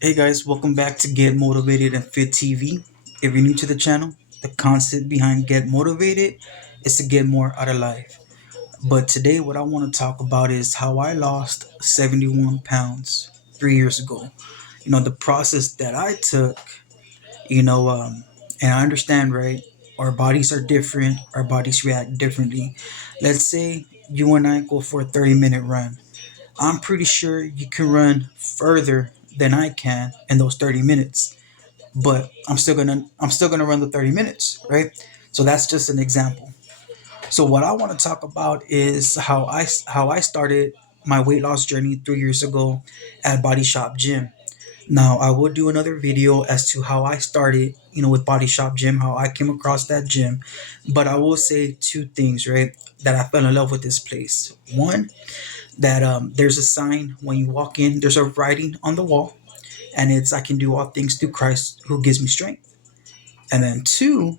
Hey guys, welcome back to Get Motivated and Fit TV. If you're new to the channel, the concept behind Get Motivated is to get more out of life. But today, what I want to talk about is how I lost 71 pounds 3 years ago. The process that I took, you know, um, and I understand, right? Our bodies are different, our bodies react differently. Let's say you and I go for a 30-minute run. I'm pretty sure you can run further than I can in those 30 minutes, but I'm still gonna run the 30 minutes, right? So that's just an example. So what I want to talk about is how I started my weight loss journey 3 years ago at Body Shop Gym. Now I will do another video as to how I started, with Body Shop Gym, how I came across that gym. But I will say two things, right? That I fell in love with this place. One, that there's a sign when you walk in. There's a writing on the wall, and it's "I can do all things through Christ who gives me strength." And then two,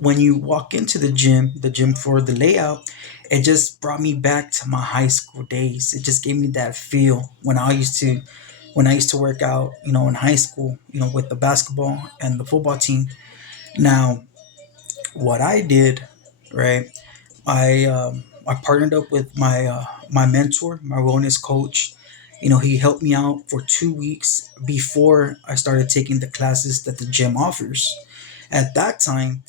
when you walk into the gym for the layout, it just brought me back to my high school days. It just gave me that feel when I used to work out, in high school, with the basketball and the football team. Now, what I did, right? I partnered up with my mentor, my wellness coach. He helped me out for 2 weeks before I started taking the classes that the gym offers. At that time,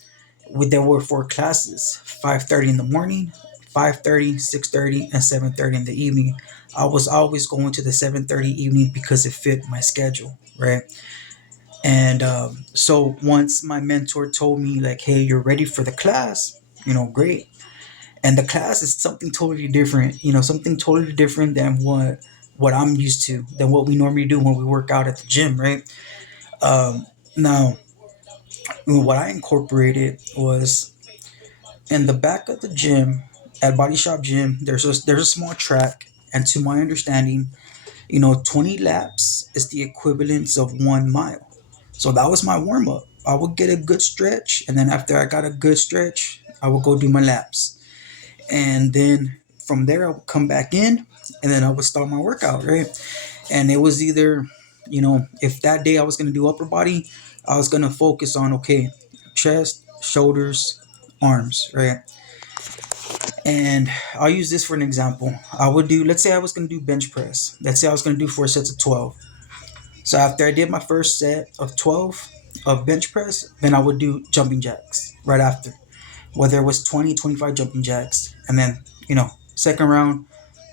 there were four classes: 5:30 in the morning, 5:30, 6:30, and 7:30 in the evening. I was always going to the 7:30 evening because it fit my schedule, right? And so once my mentor told me, like, "Hey, you're ready for the class," great. And the class is something totally different, something totally different than what I'm used to, than what we normally do when we work out at the gym, right? Now, what I incorporated was, in the back of the gym at Body Shop Gym, there's a small track, and to my understanding, 20 laps is the equivalence of 1 mile. So that was my warm up. I would get a good stretch, and then after I got a good stretch, I would go do my laps. And then from there, I would come back in, and then I would start my workout, right? And it was either, if that day I was going to do upper body, I was going to focus on, okay, chest, shoulders, arms, right? And I'll use this for an example. Let's say I was going to do bench press. Let's say I was going to do 4 sets of 12. So after I did my first set of 12 of bench press, then I would do jumping jacks right after, whether it was 20, 25 jumping jacks. And then, second round,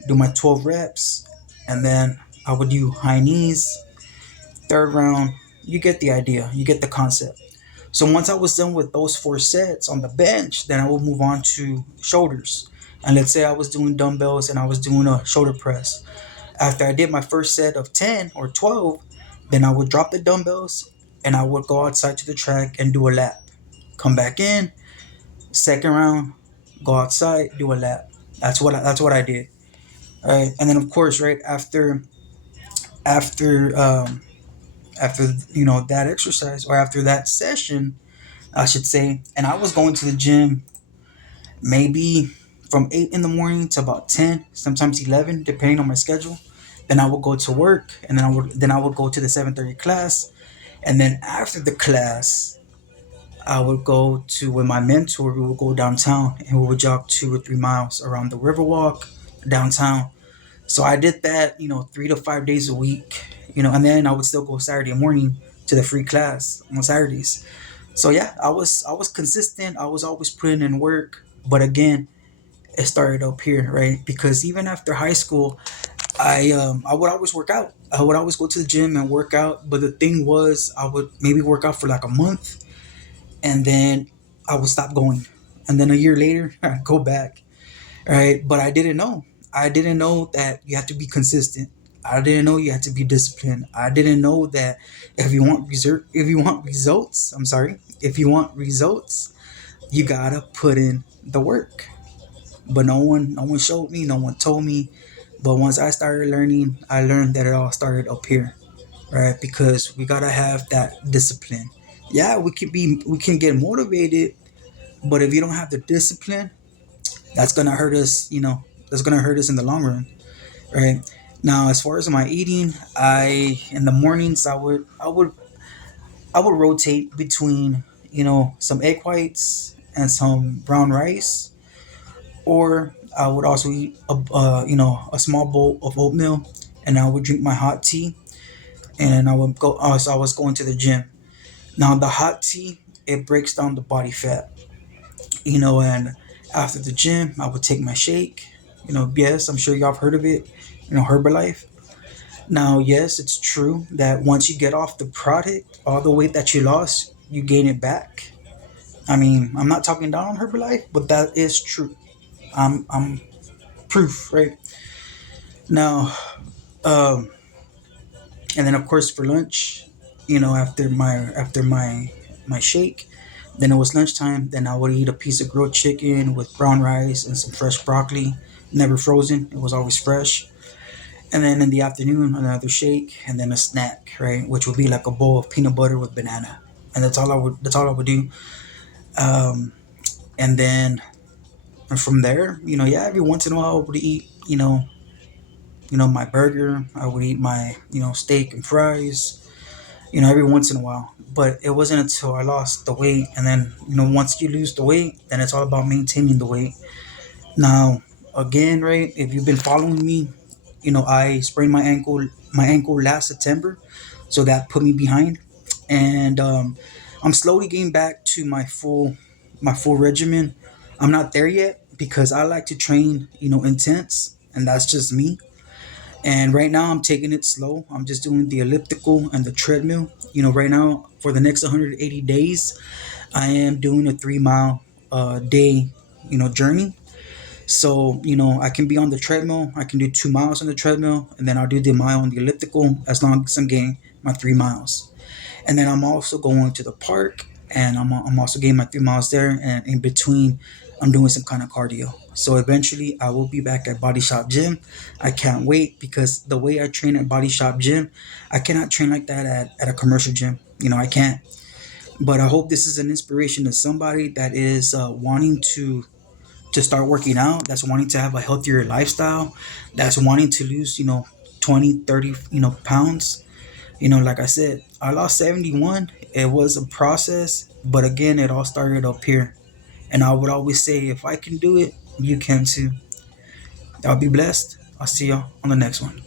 do my 12 reps. And then I would do high knees. Third round, you get the idea, you get the concept. So once I was done with those 4 sets on the bench, then I would move on to shoulders. And let's say I was doing dumbbells and I was doing a shoulder press. After I did my first set of 10 or 12, then I would drop the dumbbells and I would go outside to the track and do a lap. Come back in, second round, go outside, do a lap. That's what I did. All right, and then of course, right after after that exercise, or after that session, I should say, and I was going to the gym maybe from 8 in the morning to about 10, sometimes 11, depending on my schedule. Then I would go to work, and then I would go to the 7:30 class, and then after the class, I would go to with my mentor. We would go downtown, and we would jog 2 or 3 miles around the Riverwalk downtown. So I did that, 3 to 5 days a week, and then I would still go Saturday morning to the free class on Saturdays. So yeah, I was consistent. I was always putting in work, but again, it started up here, right? Because even after high school, I would always work out. I would always go to the gym and work out. But the thing was, I would maybe work out for like a month, and then I would stop going, and then a year later, I'd go back, right? But I didn't know. I didn't know that you have to be consistent. I didn't know you had to be disciplined. I didn't know that if you want results, you gotta put in the work. But no one showed me, no one told me. But once I started learning, I learned that it all started up here, right? Because we gotta have that discipline. Yeah, we can get motivated, but if you don't have the discipline, that's gonna hurt us. That's gonna hurt us in the long run, right? Now, as far as my eating, I in the mornings I would rotate between some egg whites and some brown rice, or I would also eat a small bowl of oatmeal, and I would drink my hot tea, and I would go. So I was going to the gym. Now the hot tea, it breaks down the body fat, and after the gym I would take my shake. Yes, I'm sure y'all have heard of it. Herbalife. Now, yes, it's true that once you get off the product, all the weight that you lost, you gain it back. I mean, I'm not talking down on Herbalife, but that is true. I'm proof, right? Now, um, and then of course for lunch, after my shake, then it was lunchtime. Then I would eat a piece of grilled chicken with brown rice and some fresh broccoli, never frozen. It was always fresh. And then in the afternoon, another shake, and then a snack, right, which would be like a bowl of peanut butter with banana, and that's all I would do. Um, and then from there, yeah, every once in a while I would eat, my burger. I would eat my, steak and fries, every once in a while. But it wasn't until I lost the weight, and then, once you lose the weight, then it's all about maintaining the weight. Now, again, right, if you've been following me, I sprained my ankle last September, so that put me behind, and I'm slowly getting back to my full regimen. I'm not there yet because I like to train, intense, and that's just me. And right now I'm taking it slow. I'm just doing the elliptical and the treadmill. Right now for the next 180 days, I am doing a 3 mile day, journey. So, I can be on the treadmill. I can do 2 miles on the treadmill, and then I'll do the mile on the elliptical as long as I'm getting my 3 miles. And then I'm also going to the park, and I'm also getting my 3 miles there. And in between, I'm doing some kind of cardio. So eventually, I will be back at Body Shop Gym. I can't wait because the way I train at Body Shop Gym, I cannot train like that at a commercial gym. I can't. But I hope this is an inspiration to somebody that is wanting to start working out, that's wanting to have a healthier lifestyle, that's wanting to lose 20, 30 pounds. Like I said, I lost 71. It was a process, but again, it all started up here. And I would always say, if I can do it, you can too. Y'all be blessed. I'll see y'all on the next one.